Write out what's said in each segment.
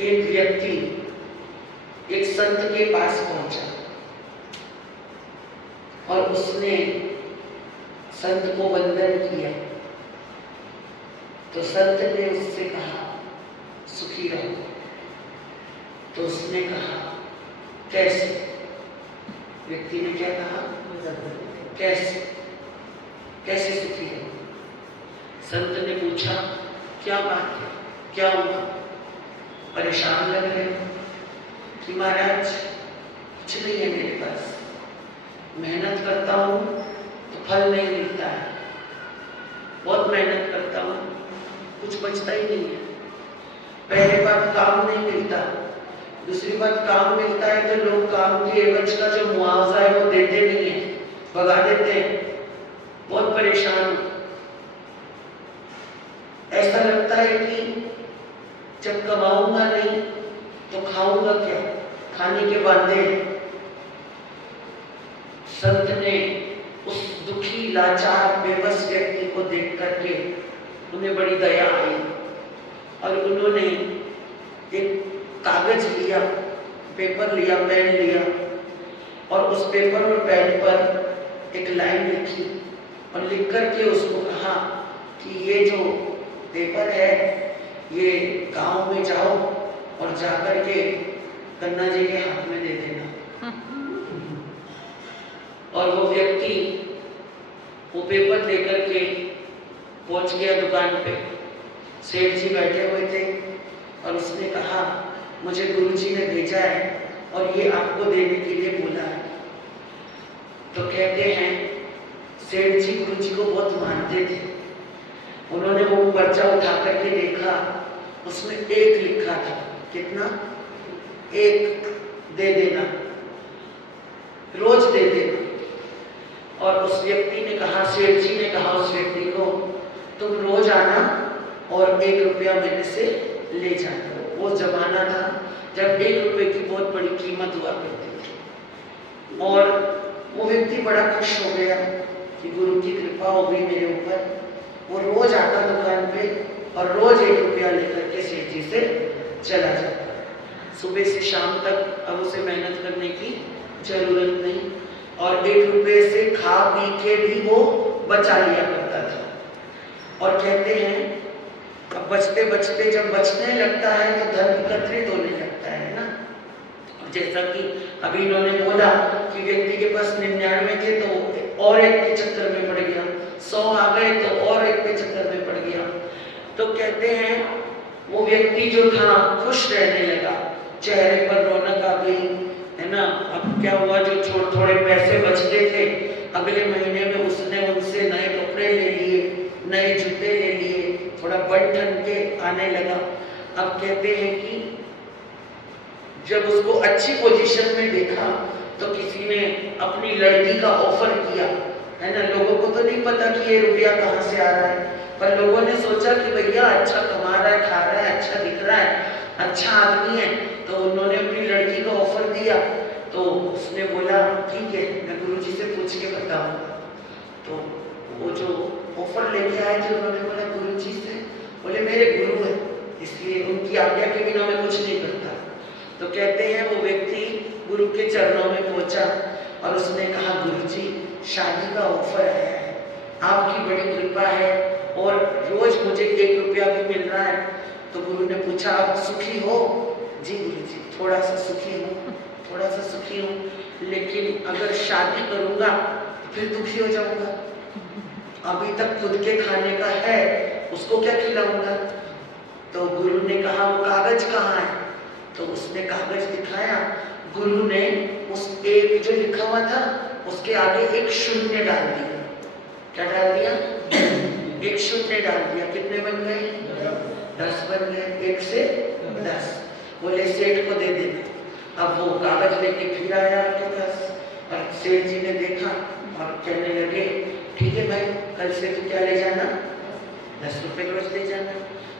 एक व्यक्ति एक संत के पास पहुंचा और उसने संत को वंदन किया। तो संत ने उससे कहा सुखी रहो। तो उसने कहा कैसे? व्यक्ति ने क्या कहा? कैसे कैसे सुखी रहो? संत ने पूछा क्या बात है, क्या हुआ? परेशान लग रहे हो कि महाराज कुछ नहीं है मेरे पास, मेहनत करता हूँ तो फल नहीं मिलता है, बहुत मेहनत करता हूँ कुछ बचता ही नहीं है। पहली बात काम नहीं मिलता, दूसरी बात काम मिलता है तो लोग काम के एवज का जो मुआवजा है वो देते नहीं है, भगा देते हैं। बहुत परेशान हूँ। ऐसा लगता है कि जब कमाऊंगा नहीं तो खाऊंगा क्या, खाने के वादे। संत ने उस दुखी लाचार बेबस व्यक्ति को देख करके उन्हें बड़ी दया आई और उन्होंने एक कागज लिया, पेपर लिया, पेन लिया और उस पेपर और पेन पर एक लाइन लिखी और लिख करके उसको कहा कि ये जो पेपर है ये गांव में जाओ और जाकर के गन्ना जी के हाथ में दे देना। और वो व्यक्ति वो पेपर लेकर के पहुंच गया दुकान पे। सेठ जी बैठे हुए थे और उसने कहा मुझे गुरुजी ने भेजा है और ये आपको देने के लिए बोला है। तो कहते हैं सेठ जी गुरुजी को बहुत मानते थे। उन्होंने वो पर्चा उठा करके देखा, उसमें एक लिखा था। कितना? एक दे देना, रोज दे देना। और उस व्यक्ति ने कहा, सेठ जी ने कहा उस व्यक्ति को तुम रोज आना और 1 रुपया मेरे से ले जाना। वो जमाना था जब 1 रुपये की बहुत बड़ी कीमत हुआ करती थी। और वो व्यक्ति बड़ा खुश हो गया कि गुरु की कृपा हो गई मेरे ऊपर। वो रोज आता दुकान पे और रोज 1 रुपया लेकर के सेठ जी से चला जाता। सुबह से शाम तक अब उसे मेहनत करने की जरूरत नहीं और 1 रुपये से खा पी के भी वो बचा लिया करता था। और कहते हैं अब बचते बचते जब बचने लगता है तो धन एकत्रित होने लगता है ना। जैसा कि अभी इन्होंने बोला कि व्यक्ति के पास 99 थे तो और एक के चक्कर में पड़ गया, 100 आ गए तो और एक के चक्कर में पड़ गया। तो कहते हैं वो व्यक्ति जो था खुश रहने लगा, चेहरे पर रौनक आ गई, है ना। अब क्या हुआ, जो थोड़े पैसे बचते थे अगले महीने में उसने उनसे नए कपड़े ले लिए, नए जूते ले लिए, थोड़ा बन ठन के आने लगा। अब कहते हैं कि जब उसको अच्छी पोजीशन में देखा तो किसी ने अपनी लड़की का ऑफर किया, है ना। लोगों को तो नहीं पता कि ये रुपया कहाँ से आ रहा है, पर लोगों ने सोचा कि भैया अच्छा कमा रहा है, खा रहा है, अच्छा दिख रहा है, अच्छा आदमी है, तो उन्होंने अपनी लड़की का ऑफर दिया। तो उसने बोला ठीक है मैं गुरुजी से पूछ के बताऊंगा। तो वो जो ऑफर लेके आए थे उन्होंने बोला गुरुजी से, बोले मेरे गुरु है इसलिए उनकी आज्ञा के बिना मैं कुछ नहीं करता। तो कहते हैं वो व्यक्ति गुरु के चरणों में पहुंचा और उसने कहा गुरुजी शादी का ऑफर आया है, आपकी बड़ी कृपा है और रोज मुझे 1 रुपया भी मिल रहा है। तो गुरु ने पूछा आप सुखी हो? जी गुरुजी थोड़ा सा सुखी हूँ, थोड़ा सा सुखी हूँ, लेकिन अगर शादी करूँगा फिर दुखी हो जाऊँगा। अभी तक खुद के खाने का है, उसको क्या खिलाऊंगा? तो गुरु ने कहा वो कागज कहाँ है? तो उसने कागज दिखाया। गुरु ने उस एक जो लिखा हुआ था उसके आगे एक शून्य डाल दिया। क्या डाल दिया? एक शून्य डाल दिया। कितने बन गए? 10 बन गए। 1 से 10। बोले सेठ को दे देना। अब वो कागज लेके फिर आया आपके पास और सेठ जी ने देखा और कहने लगे ठीक है भाई कल से तू क्या ले जाना? 10 रुपये रोज ले जाना।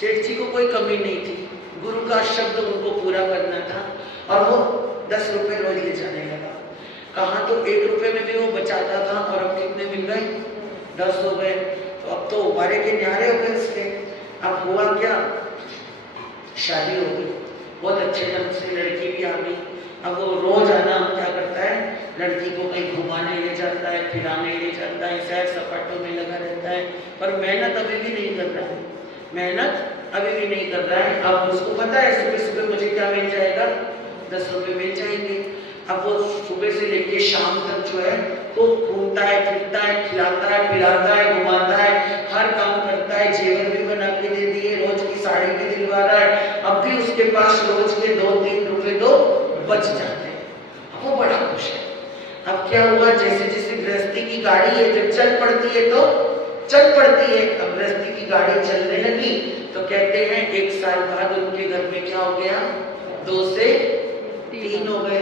सेठ जी को कोई कमी नहीं थी, गुरु का शब्द उनको पूरा करना था और वो 10 रुपये रोज ले जाने लगा। कहाँ तो 1 रुपये में भी वो बचाता था और अब कितने मिल गए? 10 हो गए। तो अब तो उबारे के न्यारे हो गए उसके। अब हुआ क्या? शादी हो गई। बहुत अच्छे ढंग से लड़की भी आ गई। अब वो रोज आना क्या करता है, लड़की को कहीं घुमाने ले जाता है, फिराने ले जाता है, सैर सपाटों में लगा रहता है, पर मेहनत अभी भी नहीं कर रहा है, मेहनत अभी भी नहीं कर रहा है। अब उसको पता है सुबह सुबह मुझे क्या मिल जाएगा, 10 रुपये मिल जाएंगे। अब वो सुबह से लेके शाम तक जो है तो घूमता है, फिरता है, खिलाता है, पिलाता है, घुमाता है, हर काम करता है, जेवर भी बना के दे दिए, रोज की साड़ी भी दिलवा रहा है। अब भी उसके पास रोज के 2-3 रुपए तो बच जाते हैं। अब वो बड़ा खुश है। अब क्या हुआ, जैसे जैसे गृहस्थी की गाड़ी है जब चल पड़ती है तो चल पड़ती है। अब गृहस्थी की गाड़ी चलने लगी तो कहते हैं 1 साल बाद उनके घर में क्या हो गया, 2 से 3 हो गए,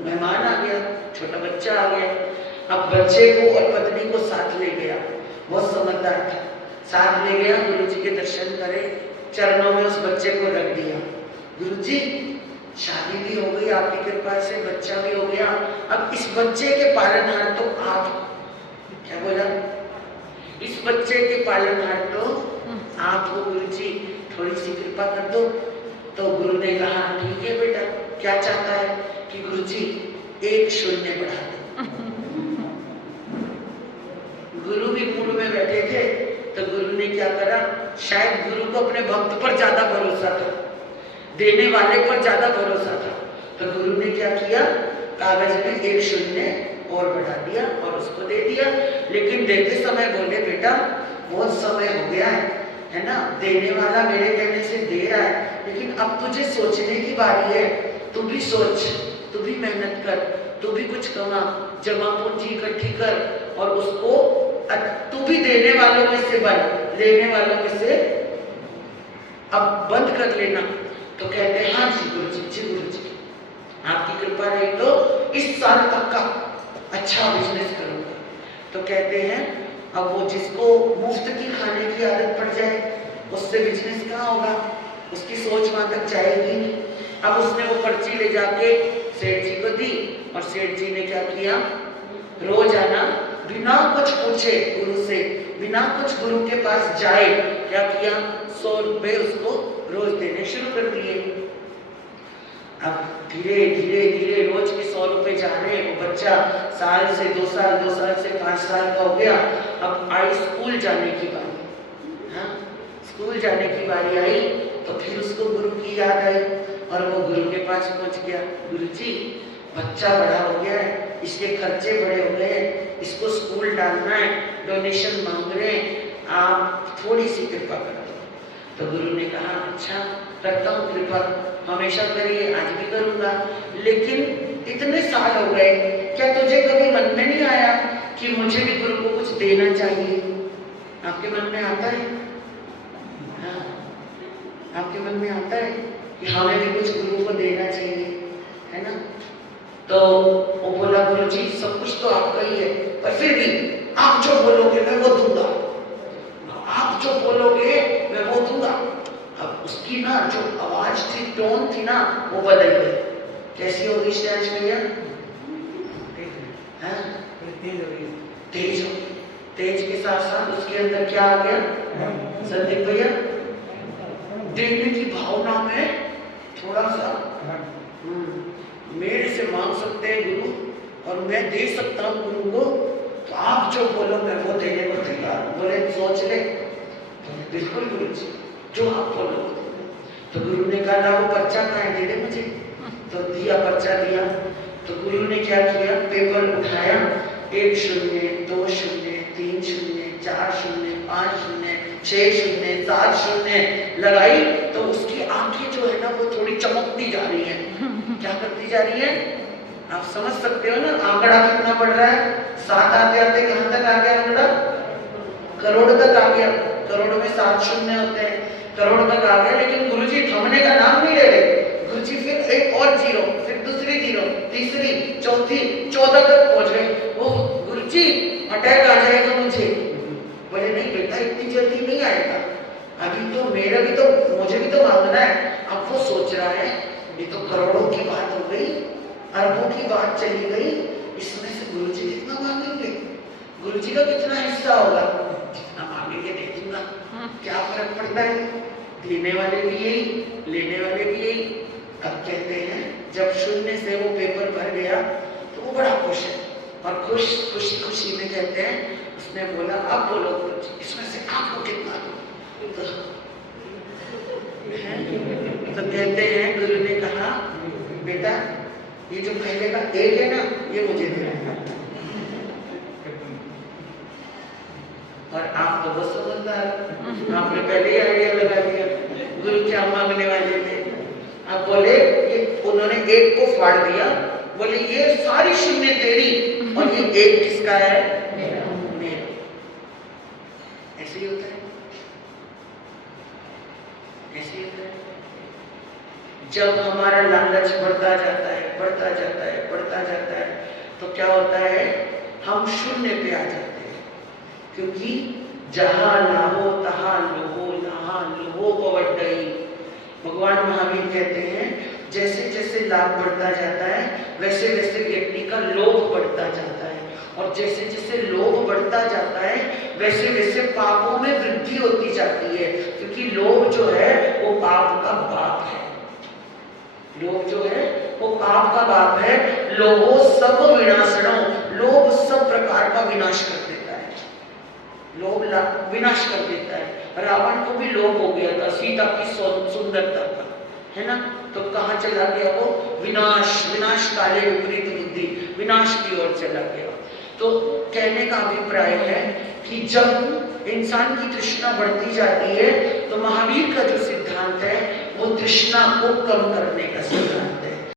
मेहमान आ गया, छोटा बच्चा आ गया। अब बच्चे को और पत्नी को साथ ले गया, बहुत समझदार था, साथ ले गया, गुरुजी के दर्शन करे, चरणों में उस बच्चे को रख दिया। गुरुजी शादी भी हो गई आपकी कृपा से, बच्चा भी हो गया, अब इस बच्चे के पालनहार तो आप, क्या बोला, इस बच्चे के पालनहार तो आप हो गुरुजी, थोड़ी सी कृपा कर दो। तो गुरु ने कहा ठीक है बेटा, क्या चाहता है कि गुरुजी 1 शून्य बढ़ा दो। गुरु भी मूड में बैठे थे तो गुरु ने क्या करा, शायद गुरु को अपने भक्त पर ज्यादा भरोसा था, देने वाले पर ज्यादा भरोसा था, तो गुरु ने क्या किया, कागज में 1 शून्य और बढ़ा दिया और उसको दे दिया। लेकिन देते समय बोले बेटा बहुत समय हो गया है ना, देने वाला मेरे कहने से दे रहा है, लेकिन अब तुझे सोचने की बारी है, तू भी सोच, तू भी मेहनत कर, तू भी कुछ कमा, जमा पूंजी इकट्ठी कर और उसको तू भी देने वालों में से बन, लेने वालों में से अब बंद कर लेना। तो कहते हैं हाँ जी गुरु जी, जी गुरु जी, आपकी कृपा रही तो इस साल तक का अच्छा बिजनेस करूंगा। तो कहते हैं अब वो जिसको मुफ्त की खाने की आदत पड़ जाए उससे बिजनेस कहाँ होगा, उसकी सोच वहां तक जाएगी नहीं। अब उसने वो पर्ची ले जाके सेठ जी को दी और सेठ जी ने क्या किया, रोज आना, बिना कुछ पूछे गुरु से, बिना कुछ गुरु के पास जाए, क्या किया, 100 रुपए उसको रोज देने शुरू कर दिए। अब धीरे धीरे धीरे रोज के 100 रुपए जा रहे हैं। वो बच्चा साल से 2 साल, 2 साल से 5 साल का हो गया। अब आई स्कूल जाने की बारी, हाँ स्कूल जाने की बारी आई तो फिर उसको गुरु की याद आई और वो गुरु के पास पहुंच गया, गुरु जी बच्चा बड़ा हो गया है, इसके खर्चे बड़े हो गए हैं, इसको स्कूल डालना है, डोनेशन मांग रहे हैं, आप थोड़ी सी कृपा कर दो। तो गुरु ने कहा अच्छा करता हूँ कृपा, हमेशा करिए, आज भी करूँगा, लेकिन इतने साल हो गए, क्या तुझे कभी मन में नहीं आया कि मुझे भी गुरु को कुछ देना चाहिए? आपके मन में आता है? हाँ, आपके मन में आता है कि हमें भी कुछ गुरु को देना चाहिए, है ना? तो वो बोला गुरु जी सब कुछ तो आपका ही है, पर फिर भी आप जो बोलोगे मैं वो दूंगा, आप जो बोलोगे मैं वो दूंगा। अब उसकी ना जो आवाज थी, टोन थी ना, वो बदल गई। कैसी होगी स्टैच भैया? तेज हो, तेज के साथ साथ उसके अंदर क्या आ गया संदीप भैया? देने की भावना में थोड़ा सा मेरे से मांग सकते हैं गुरु और मैं दे सकता हूँ गुरु को, तो आप जो बोलो मैं वो देने को तैयार हूँ। बोले सोच ले, तो बिल्कुल गुरु जी जो आप बोलो। तो गुरु ने कहा वो पर्चा कहाँ है, दे दे मुझे। तो दिया, पर्चा दिया। तो गुरु ने क्या किया, पेपर उठाया, 1 शून्य, 2 शून्य, 3 शून्य, 4 शून्य, 5 शून्य, 6 शून्य, 7 शून्य लगाई तो उसकी आंखें जो है ना वो थोड़ी चमकती जा रही है। क्या करती जा रही है आप समझ सकते हो ना, आंकड़ा कितना बढ़ रहा है, 7 आते आते कहां तक आ गया आंकड़ा, करोड़ तक आ गया। करोड़ में 7 शून्य होते हैं, करोड़ तक आ गया। लेकिन गुरुजी थमने का नाम नहीं ले रहे। गुरुजी फिर एक और 0, फिर दूसरी 0, तीसरी, चौथी, 14 तक पहुंच गए। वो गुरुजी अटैक आ जाएगा मुझे। बोले नहीं बेटा इतनी जल्दी नहीं आएगा, अभी तो मेरा भी तो, मुझे भी तो मांगना है। अब वो सोच रहा है ये तो करोड़ों की बात हो गई, अरबों की बात चली गई, इसमें से गुरुजी कितना मांगेंगे, गुरुजी का कितना हिस्सा होगा, जितना मांगेंगे दे दूंगा, क्या फर्क पड़ता है, देने वाले भी यही, लेने वाले भी यही। गया तो वो बड़ा खुश है और खुशी खुशी में कहते हैं, उसने बोला अब बोलो गुरु जी इसमें से आपको कितना दो। तो कहते हैं गुरु ने कहा बेटा ये जो पहले का एक है ना ये मुझे दे रहा है। और आप तो बहुत समझदार, आपने पहले ही आइडिया लगा दिया गुरु क्या मांगने वाले थे। आप बोले ये उन्होंने एक को फाड़ दिया, बोले ये सारी शून्य तेरी और ये एक किसका है? मेरा। ऐसे ही होता है, ऐसे ही होता है। जब हमारा लालच बढ़ता जाता है बढ़ता जाता है बढ़ता जाता है तो क्या होता है, हम शून्य पे आ जाते हैं। क्योंकि जहां लाहो तहां लोहो नहा लोहो पवड्डई। भगवान महावीर कहते हैं जैसे जैसे लाभ बढ़ता जाता है वैसे वैसे व्यक्ति का लोभ बढ़ता जाता है, और जैसे जैसे लोभ बढ़ता जाता है वैसे वैसे पापों में वृद्धि होती जाती है। क्योंकि लोभ जो है वो पाप का बाप है। लोभ जो है वो पाप का बाप है। लोभो सब विनाशनो, लोभ सब प्रकार का विनाश कर देता है। लोभ विनाश कर देता है। रावण को भी लोभ हो गया था सीता की सुंदरता का, है ना? तो कहाँ चला गया वो? विनाश, विनाश काले विपरीत बुद्धि, विनाश की ओर चला गया। तो कहने का अभिप्राय है कि जब इंसान की तृष्णा बढ़ती जाती है तो महावीर का जो सिद्धांत है वो तृष्णा को कम करने का सिद्धांत है।